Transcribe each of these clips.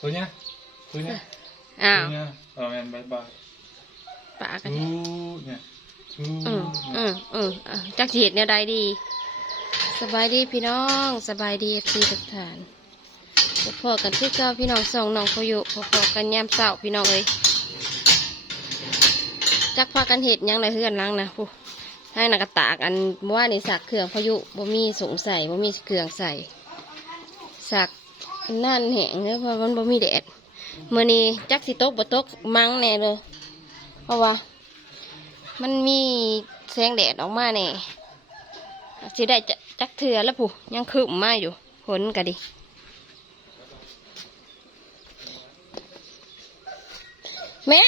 ตัวเนี้ยตัวเนี้ยอ้าวตัวเนี้ยเออแมนบายบายปากกันทูเนี่ยทูอืมอืมอืมอะจักสิเหตุเนี่ยใดดี สบายดีพี่น้อง สบายดีเอฟซีทุกท่านพอๆกันที่เก้าพี่น้องสองน้องเขาอยู่พอๆกันยามเศร้าพี่น้องเอ้ยจักพากันเหตุยังไรเฮือนหลังนะผู้ให้นักตากอันว่านี่สักเครื่องพายุบ่มีสงสัยบ่มีเครื่องใส่สัก นั่นแห้งเนื้เพราะมันบ่มีแดดมื่อนี้จักสิตกบ่ตกมั้งแน่เลยเพราะว่า มันมีแสงแดดออกมาแน่สิได้จักเถื่อแล้วผู้ยังคืบมาอยู่ผลก็ดีแม่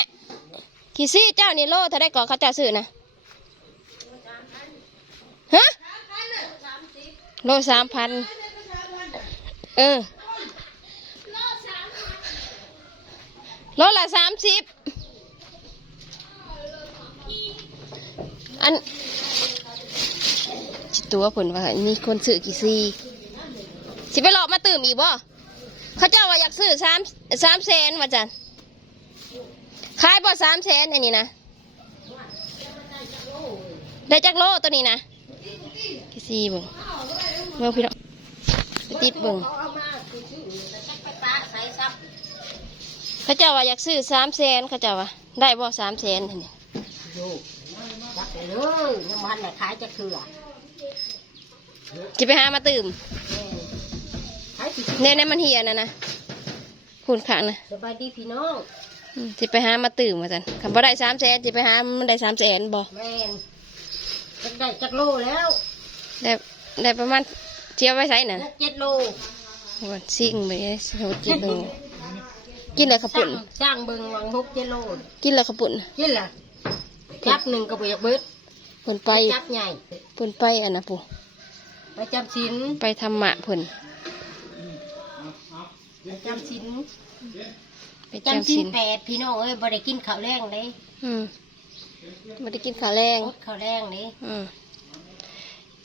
ขี่ซี่เจ้านี่โลถ้าได้ก่อเขาจ้าซื้อนะฮะโลสามพันเออ โลละสามสิบอันจิตัวผลว่ามีคนซื้อกี่ซีสิไปหลอกมาตื่มอีกบ่เขาเจ้าว่าอยากซื้อสามสามแสนว่าจันขายบ่สามแสนอันนี้นะได้จักโลตัวนี้นะกี่สี่เบิ่งเมื่อพี่น้องไปติดบ่ง เขาเจ้าว่าอยากซื้อสามแสนเขาเจ้าว่าได้บ่สามแสนอันนี้ดูจักไปเลยน้ำมันไหนขายจะเถื่อจะไปหามาตื่มขายสิเนี่ยเนี่ยมันเหียนะนะคุณขังนะสบายดีพี่น้องอืมจะไปหามาตื่มมาจันคำว่าได้สามแสนจะไปหามันได้สามแสนบ่แม่นจักได้จักโลแล้ว ได้ได้ประมาณเจียวไว้ใส่น่ะหกเจ็ดโลวันซิ่งไปเลยโหดจิตเบิ่ง กินเลยขาวสร้าปุ่งนสร้างเบิงวังหกเจ็ดโลกินเลยขาวปุ่นกินล่ะจับหนึ่งก็บ่อยากเบิดเพิ่นไปจับใหญ่เพิ่นไปอันนะปู่ไปจำสินไปทำหมะเพิ่นไปจำสินไปจำจำสิสินนแปดพี่น้องเอ้ยบ่ได้กินข้าวแรงเลยอืมบ่ได้กินข้าวแรงอดข้าวแรงเลยอืม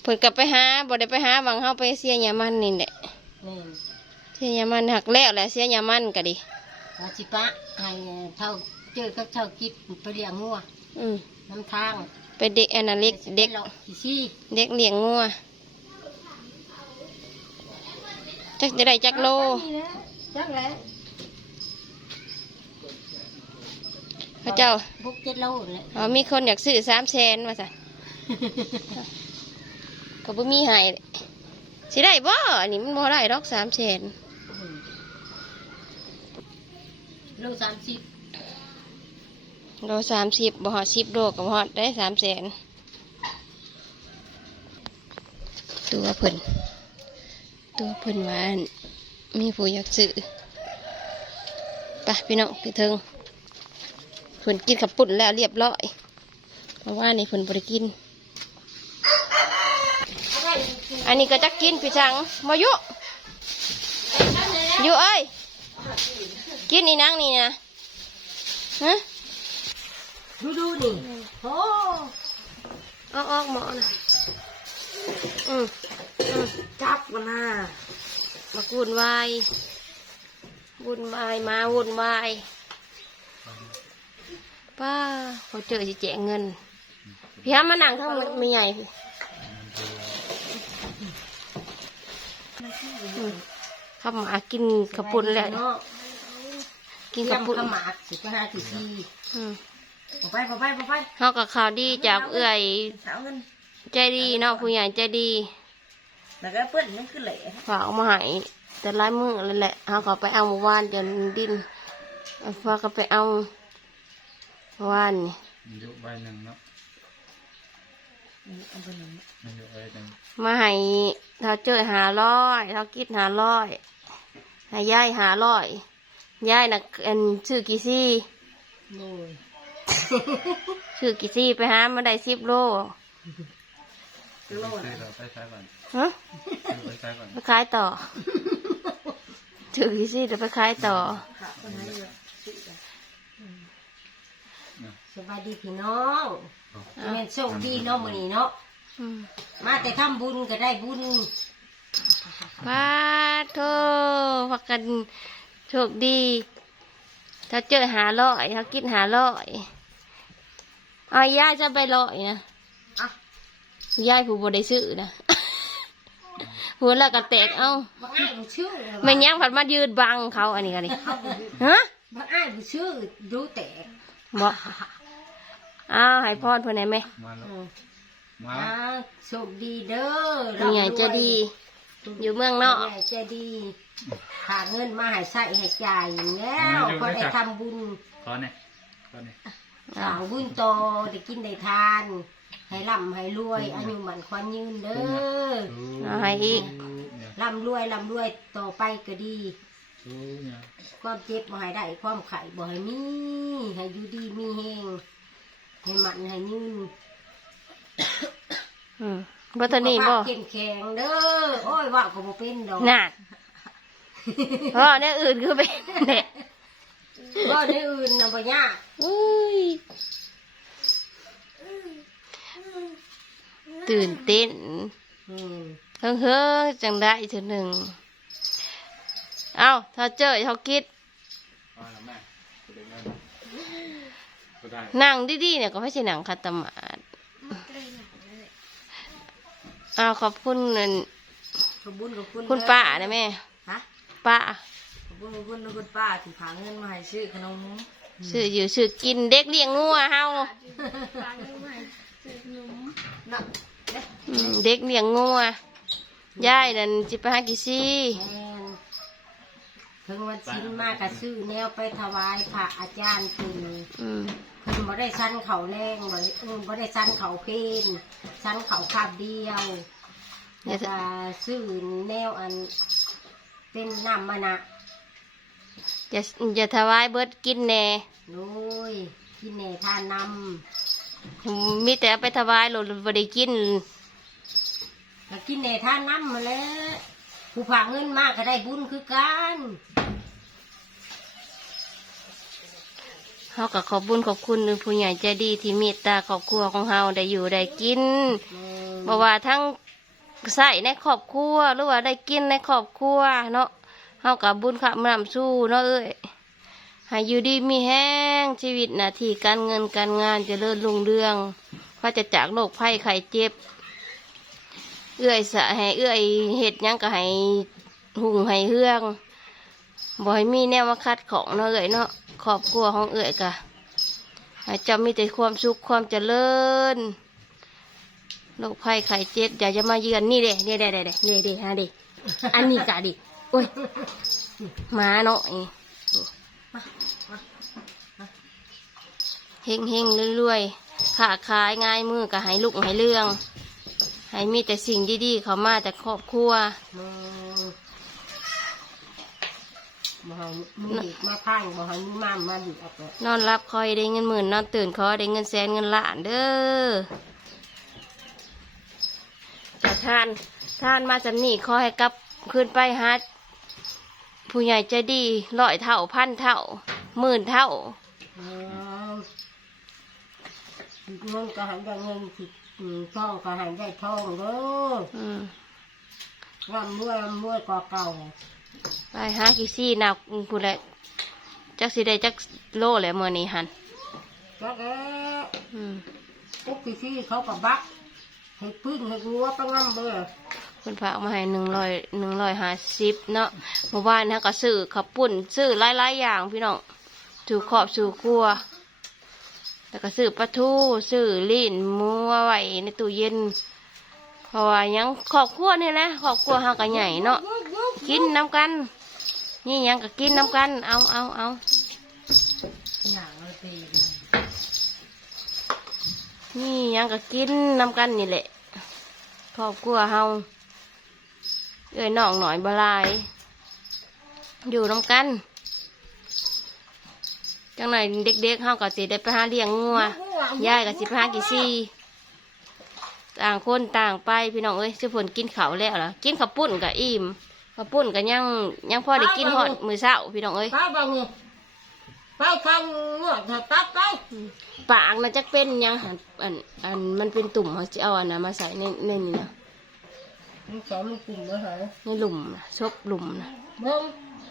เพิ่นกลับไปหาบ่ได้ไปหาหวังเฮาไปเสียยามันนี่แหละนี่เสียยามันหักแล้วแหละเสียยามันก็ดี วาสิปะให้เท่าเจอกับเท่ากิดไปเลี้ยงงัวอืมน้ำทางไปเด็กอันนั้นเล็กเด็กหลอกสิซี่เด็กเลี้ยงงัวจักจะได้จักโลจักแล้วพระเจ้าพกเจ็ดโลเลยอ๋อมีคนอยากซื้อสามแสนว่าซั่นก็บ่มีให้สิได้บ่อันนี้มันบ่ได้ดอกสามแสน โลสามสิบโลสามสิบบ่ฮอดสิบโลก็บ่ฮอดได้สามแสนตัวเพิ่นตัวเพิ่นว่านมีผู้อยากซื้อไปพี่น้องไปเทิงเพิ่นกินขับปุ่นแล้วเรียบร้อยเพราะว่าในเพิ่นบ่ได้กิน อันนี้ก็จะกินพี่ชังมายุยุเอ้ย กินอีนังนี่นะฮะดูดูนี่โอ้ออกออกหมอนะอืมอืมจับกันนะมาวุ่นวายวุ่นวายมาวุ่นวายป้าเขาเจอจะแจกเงินพี่ฮะมานั่งทั้งมันไม่ใหญ่พี่อืมข้าวหมากินขับปุ่นแล้วเนาะ กินเตรีขัยบมปุ่นขาวหมากสิไปหาสิซี่อืมบ่ไปบ่ไปบ่ไปเขากับข่าวดีจากเอื่อยสาวเงินใจดีเนาะผู้ใหญ่ใจดีแล้วก็เปิ้นนั่นคือเหละฝากเอามาให้แต่ลายมือเลยแหละเขาก็ไปเอาเมื่อวานจนดินเอาฝากก็ไปเอาเมื่อวานนี่มันอยู่ใบหนึ่งเนาะมันอยู่ใบหนึ่งมาให้เขาเจอหาร้อยเขาคิดหาร้อยให้ยายหาร้อย ยายน่ะอันชื่อกี่ซี่โอ้ยชื่อกี่ซี่ไปหามาได้สิบโลโลซื้อนะเราไปใช้ก่อนฮะซื้อไปใช้ก่อนไปขายต่อชื่อกี่ซี่เดี๋ยวไปขายต่อค่ะคนนั้นเลยสบายดีพี่น้องแม่นโชคดีเนาะมื้อนี้เนาะอืมมาแต่ทำบุญก็ได้บุญว้าโทพักกัน โชคดี ถ้าเจอหาร้อยถ้ากินหาร้อยเอาย่าจะไปร้อยนะอะยายผู้บได้ซื้อนะหัวแล้วก็แตกเอ้าบ่อ้ายบ่ชื่อเลยไม่ยั้งผัดมายืดบังเขาอันนี้กันนี่ฮะบ่อ้ายบ่ชื่อดูแต่บอกอ้าวให้พรเพื่อนไหนไหมมาแล้วอืมมาอ่าโชคดีเด้อผู้ใหญ่ใจะดี อยู่เมืองนอกผู้ใหญ่ใจะดี หาเงินมาให้ใส่ให้จ่ายแล้วก็ได้ทำบุญขอเนี่ยขอเนี่ยสร้างบุญโตอได้กินได้ทาน ให้ร่ำให้รวยอายุมันควันยืนเด้อเอาให้อีก เนี่ยร่ำรวยร่ำรวยต่อไปก็ดี สู้เนี่ยความเจ็บบ่ให้ได้ความไข่บ่ให้มีให้อยู่ดีมีแหงให้มันให้ยืนอืมบัตนี่บ่สุขภาพเข้มแข็งเด้อโอ้ยว่าก็บ่เป็นดอก น่ะ เพราะเนี่ยอื่นคือเป็นเนี่ยว่าในอื่นน่ะบ่ยากอุ้ยตื่นเต้นอืมเฮ้อเฮ้อจังได้เทีหนึ่งเอาถ้าเจอเขาคิดมาแล้วแม่กูได้เงินก็ได้นั่งดีๆเนี่ยก็ไม่ใช่หนังคาตมาดเอาขอบคุณนั่นขอบคุญขอบคุณคุณป้านะแม่ฮะ ป้าขอบคุณขอบคุณคุณป้าที่พาเงินมาให้ซื้อขนมซื้ออยู่ซื้อกินเด็กเลี้ยงงัวเฮาน่ะเด้อืมเด็กเลี้ยงงัวยายนั่นจิไปหากิซี่แม่นถึงวันสิ้นมากก็ซื้อแนวไปถวายพระอาจารย์เป็นอืมเพิ่นบ่ได้สั้นเขาแรงบ่ได้เออบ่ได้สั้นเขาเพนสั้นเขาคาบเดียวแล้วก็ซื้อแนวอัน เป็นน้ำมันนะจะจะถวายเบิดกินแหน่โอ้ยกินแหน่ทานนมีแต่เอาไปถวายหลดบ่ได้กินำก็กินแหน่ทานน้ำมาแล้วผู้ผาเงินมากก็ได้บุญคือกันเฮาก็ขอบบุญขอบคุณผู้ใหญ่ใจดีที่เมตตาครอบครัวของเฮาได้อยู่ได้กินเออบ่ว่าทั้ง ใส่ในครอบครัวหรือว่าได้กินในครอบครัวเนาะเฮากับบุญขับนำสู้เนาะเอ้ยให้อยู่ดีมีแห้งชีวิตหน้าที่การเงินการงานจเจริญรุ่งเรืองพระจะจากโรคภัยไข้เจ็บ เอื้อยสะให้เอื้อยเฮ็ดยังก็ให้หุ่งให้เฮืองบ่ให้มีแนวมาคัดของเนาะเอ้ยเนาะครอบครัวของเอื้อยกะให้เจ้ามีแต่ความสุขความเจริญ โรคภัยไข้เจ็บอย่าจะมาเยือนนี่เด้เด้เด้เด้เด้เด้เด้ฮะเด้อันนี้กะดิโอ้ยหมาเนาะนี่เฮงเฮงๆรวยๆขาขายง่ายมือก็ให้ลูกให้เรื่องให้มีแต่สิ่งดีๆ เข้ามาแต่ครอบครัวเออบ่ให้มีเด็กมาพังบ่ให้มีม่ามมาดิออกเลยนอนรับคอยได้เงินหมื่นนอนตื่นคอยได้เงินแสนเงินล้านเด้อ จะทานทานมาจำนี่ขอให้กลับขึ้นไปฮัดผู้ใหญ่ใจะดีร้อยเท่าพันเท่าหมื่นเท่าเออเงินก็ให้ได้เงินสิอืมทองก็ให้ได้ทองเด้ออืมร่ำรวยร่ำรวยกว่าเก่า ไปหากิซี่นักผู้ใดจักสิได้จักโลแหละเมื่อนี้หันจักเอ๊ะอืมปุ๊กที่เขากับบัก ให้พึ่งให้งัวไปงั้มเบ้อคุณพระเอามาให้หนึ่งร้อยหนึ่งร้อยห้าสิบเนาะเมื่อวานนะก็ซื้อขับปุ่นซื้อหลายๆอย่างพี่น้องสู่ขอบสู่ครัว แล้วก็ซื้อปลาทูซื้อลิ้นมูเอาไว้ในตู้เย็นเพราะว่ายังครอบครัวนี่แหละครอบครัวเฮาก็ใหญ่เนาะกินน้ำกัน นี่ยังก็กินน้ำกัน เอาเอาเอา อย่างละปีเลย นี่ยังก็กินน้ำกันนี่แหละครอบครัวเฮาเอ้ยน้องหน่อยบลาย อยู่น้ำกันจังหน่อยเด็กๆเฮาก็สิได้ไปหาเลี้ยงงัวยายก็สิไปหากี่ซี่ต่างคนต่างไปพี่น้องเอ้ยสิผลกินข้าวแล้วล่ะกินข้าวปุ้นกับอิ่มข้าวปุ้นก็ยังยังพอได้กินหอดมือเช้าพี่น้องเอ้ย ไปบังนี่ไปข้างงวดเถอะตัดไปปากมันจะเป็นหยังหันอันอันมันเป็นตุ่มเขาจะเอาอันนะมาใส่ในในนี่นะมึงสอนมึงกลุ่มเลยเหรอในหลุมนะชบหลุมนะ เบิ้ง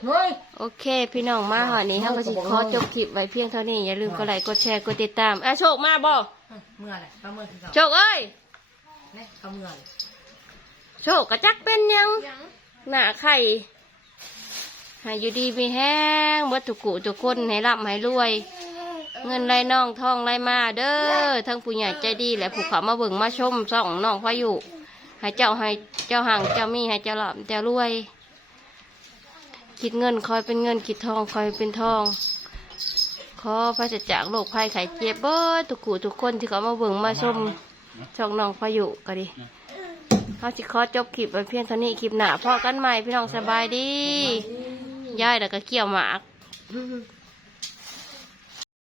เฮ้ย โอเคพี่น้องมาหอนี้เฮาก็สิขอจบคลิปไว้เพียงเท่านี้อย่าลืมกดไลค์กดแชร์กดติดตามอะโชคมาบ่เมื่อไรก็เมื่อคือเขาโชคเอ้ยเนี่ยเขาเมื่อไรโชคกระจักเป็นยังหน้าไข่ ให้อยู่ดีมีแห้งวัตถุกุทุกคนให้ร่ำให้รวย เงินไหลน่องทองไหลมาเด้อทั้งผู้ใหญ่ใจดีและผู้เขามาเบิ่งมาชมส่องน้องพายุให้เจ้าให้เจ้าห่างเจ้ามีให้เจ้าหลับเจ้ารวย คิดเงินคอยเป็นเงินคิดทองคอยเป็นทอง ขอพระเจ้าจากโรคภัยไข้เจ็บเบิดทุกขู่ทุกคนที่เขามาเบิ่งมาชมช่องน้องพายุก็ดีเขาสิขอจบคลิปไว้เพียงเท่านี้คลิปหน้าพอกันใหม่พี่น้องสบายดี ย่อยแล้วก็เกี่ยวหมาก